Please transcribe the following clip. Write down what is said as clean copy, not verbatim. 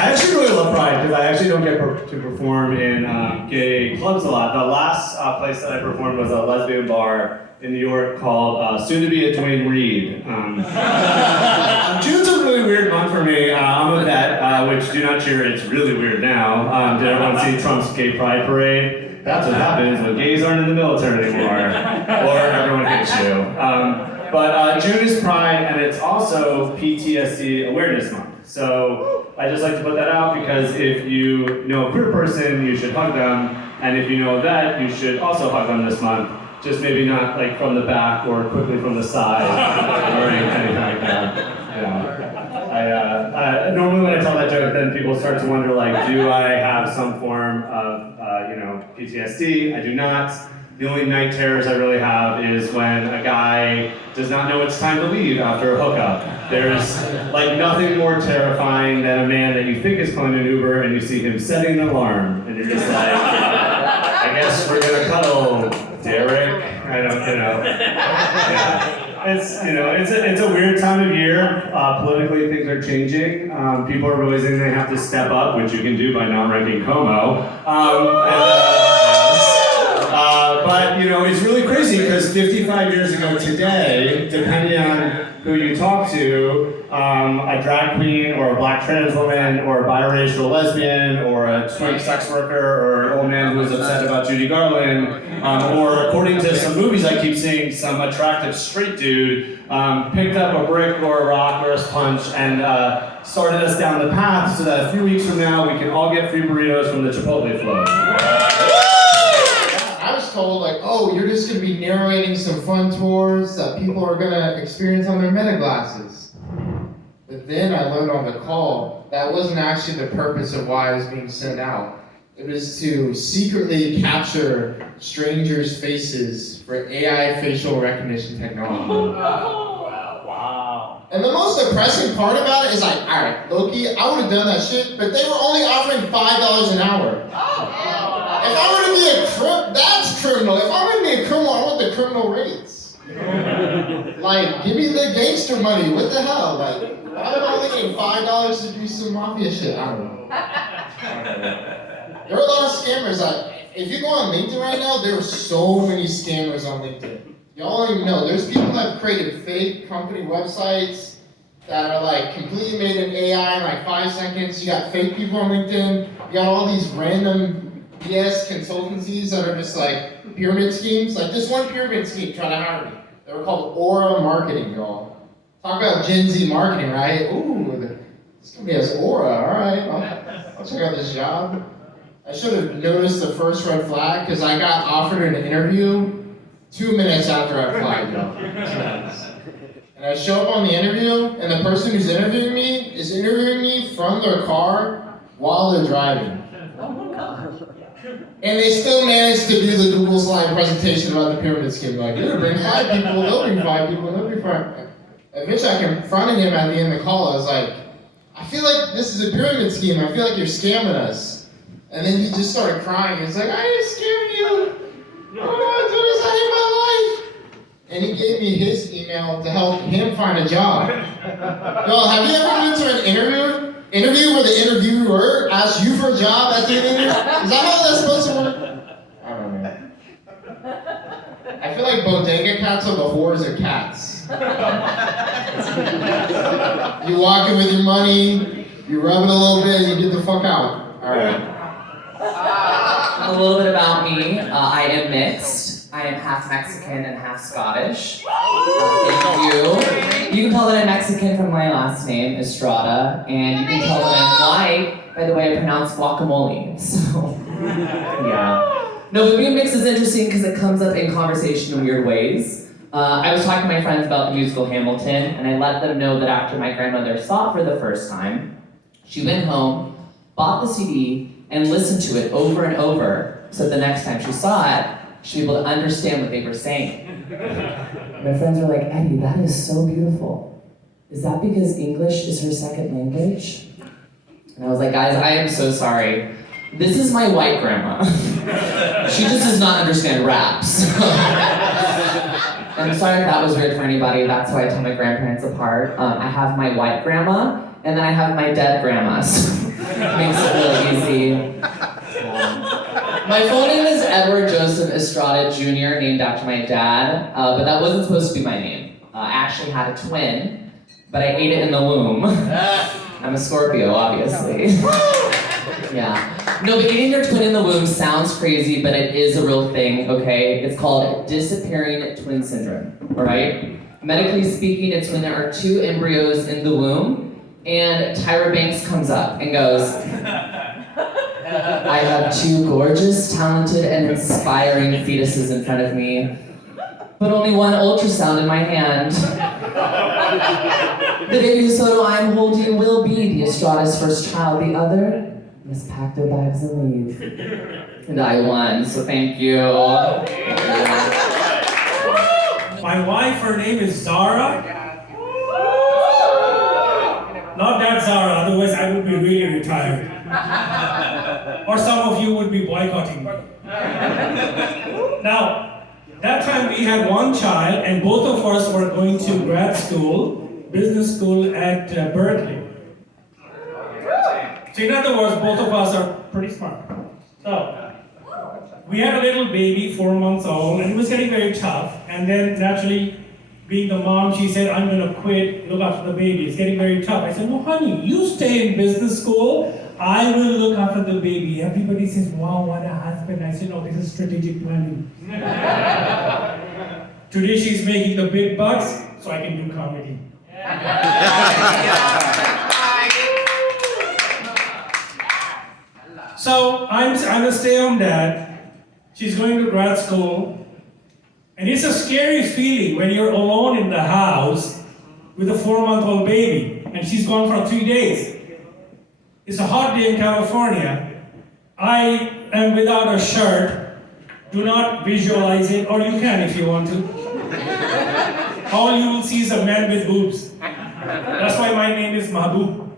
I actually really love Pride because I actually don't get to perform in gay clubs a lot. The last place that I performed was a lesbian bar in New York called soon to be a Dwayne Reed. June's a really weird month for me. I'm a vet, which do not cheer, it's really weird now. Did everyone see Trump's gay pride parade? That's what happens when gays aren't in the military anymore, or everyone hates you. But June is Pride, and it's also PTSD Awareness Month. So I just like to put that out because if you know a queer person, you should hug them, and if you know a vet, you should also hug them this month. Just maybe not like from the back or quickly from the side or anything like that. Yeah. Normally when I tell that joke, then people start to wonder like, do I have some form of PTSD? I do not. The only night terrors I really have is when a guy does not know it's time to leave after a hookup. There's like nothing more terrifying than a man that you think is calling an Uber and you see him setting an alarm and you're just like, I guess we're gonna cuddle, Derek. I don't, Yeah. It's a weird time of year. Politically, things are changing. People are realizing they have to step up, which you can do by not ranking Como. But it's really crazy because 55 years ago today, depending on who you talk to, a drag queen or a black trans woman or a biracial lesbian or a swing sex worker or an old man who was upset about Judy Garland, or according to some movies I keep seeing, some attractive straight dude picked up a brick or a rock or a punch and started us down the path so that a few weeks from now we can all get free burritos from the Chipotle float. I was told like, oh, you're just gonna be narrating some fun tours that people are gonna experience on their meta glasses. But then I learned on the call that wasn't actually the purpose of why I was being sent out. It was to secretly capture strangers' faces for AI facial recognition technology. Wow. And the most depressing part about it is like, alright, Loki, I would have done that shit, but they were only offering $5 an hour. If I were to be a criminal, that's criminal. If I were to be a criminal, I want the criminal rates. Like, give me the gangster money. What the hell? Like, why am I only getting $5 to do some mafia shit? I don't know. There are a lot of scammers. Like, if you go on LinkedIn right now, there are so many scammers on LinkedIn. Y'all don't even know. There's people that have created fake company websites that are like completely made in AI in like 5 seconds. You got fake people on LinkedIn. You got all these random BS consultancies that are just like pyramid schemes. Like this one pyramid scheme tried to hire me. They were called Aura Marketing, y'all. Talk about Gen Z marketing, right? Ooh, this company has Aura. All right, I'll check out this job. I should have noticed the first red flag because I got offered an interview 2 minutes after I applied, y'all. And I show up on the interview, and the person who's interviewing me is interviewing me from their car while they're driving. And they still managed to do the Google slide presentation about the pyramid scheme. Like, you're gonna bring 5 people, they'll bring 5 people, they'll bring 5. Eventually, I confronted him at the end of the call. I was like, I feel like this is a pyramid scheme. I feel like you're scamming us. And then he just started crying. He's like, I ain't scamming you. I don't want to do this. I hate my life. And he gave me his email to help him find a job. Y'all, have you ever been to an interview where the interviewer asks you for a job at the interview? Is that how that's supposed to work? I don't know. I feel like bodega cats are the whores of cats. You walk in with your money, you rub it a little bit, and you get the fuck out. All right. A little bit about me. I am mixed. I am half Mexican and half Scottish. Thank you. You can tell that I'm Mexican from my last name, Estrada, and you can tell that I'm white by the way I pronounce guacamole. So, yeah. No, but being mixed is interesting because it comes up in conversation in weird ways. I was talking to my friends about the musical Hamilton, and I let them know that after my grandmother saw it for the first time, she went home, bought the CD, and listened to it over and over, so the next time she saw it, she'd be able to understand what they were saying. My friends were like, Eddie, that is so beautiful. Is that because English is her second language? And I was like, guys, I am so sorry. This is my white grandma. She just does not understand raps. And I'm sorry if that was weird for anybody. That's why I tell my grandparents apart. I have my white grandma, and then I have my dead grandmas. Makes it real easy. My full name is Edward Joseph Estrada Jr., named after my dad, but that wasn't supposed to be my name. I actually had a twin, but I ate it in the womb. I'm a Scorpio, obviously. Yeah. No, but eating your twin in the womb sounds crazy, but it is a real thing, okay? It's called disappearing twin syndrome, alright? Medically speaking, it's when there are two embryos in the womb, and Tyra Banks comes up and goes, I have two gorgeous, talented, and inspiring fetuses in front of me, but only one ultrasound in my hand. The baby whose photo I'm holding will be the Estrada's first child. The other must pack their bags and leave. And I won, so thank you. My wife, her name is Zara. Not that Zara, otherwise I would be really retired. Or some of you would be boycotting me. Now, that time we had one child and both of us were going to grad school, business school at Berkeley. So in other words, both of us are pretty smart. So, we had a little baby, 4 months old, and it was getting very tough. And then naturally, being the mom, she said, I'm gonna quit, look after the baby. It's getting very tough. I said, well, honey, you stay in business school, I will look after the baby. Everybody says, wow, what a husband. I said, no, this is strategic planning. Today she's making the big bucks, so I can do comedy. So I'm a stay-at-home dad. She's going to grad school. And it's a scary feeling when you're alone in the house with a 4-month-old baby. And she's gone for 3 days. It's a hot day in California. I am without a shirt. Do not visualize it, or you can if you want to. All you will see is a man with boobs. That's why my name is Mahbub.